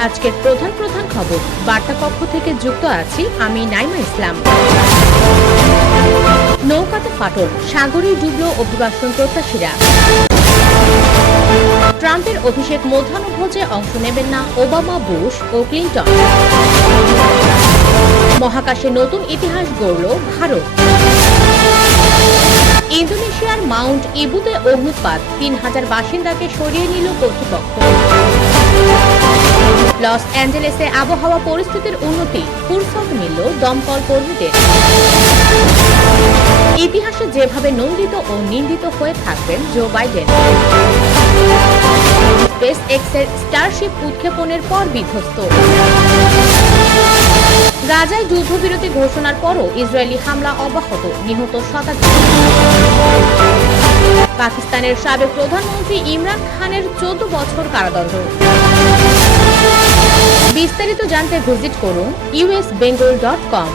আজকের প্রধান খবর বার্তা কক্ষ থেকে যুক্ত আছি আমি নাইমা ইসলাম। নৌকাতে ফাটল, সাগরে ডুবল অভিবাসন প্রত্যাশীরা। ট্রাম্পের অভিষেক মধ্যাহ্নভোজে অংশ নেবেন না ওবামা, বুশ ও ক্লিন্টন। মহাকাশে নতুন ইতিহাস গড়ল ভারত। ইন্দোনেশিয়ার মাউন্ট ইবুতে অগ্নুৎপাত, ৩,০০০ বাসিন্দাকে সরিয়ে নিল কর্তৃপক্ষ। লস অ্যাঞ্জেলেসে আবহাওয়া পরিস্থিতির উন্নতি, ফুরসত মিলল দমকল কর্মীদের। ইতিহাসে যেভাবে নন্দিত ও নিন্দিত হয়ে থাকবেন জো বাইডেন। স্পেস এক্সের স্টারশিপ উৎক্ষেপণের পর বিধ্বস্ত। গাজায় যুদ্ধবিরতি ঘোষণার পরও ইসরায়েলি হামলা অব্যাহত, নিহত শতাধিক। পাকিস্তানের সাবেক প্রধানমন্ত্রী ইমরান খানের 14 বছর কারাদণ্ড। বিস্তারিত জানতে ভিজিট করুন usbengal.com।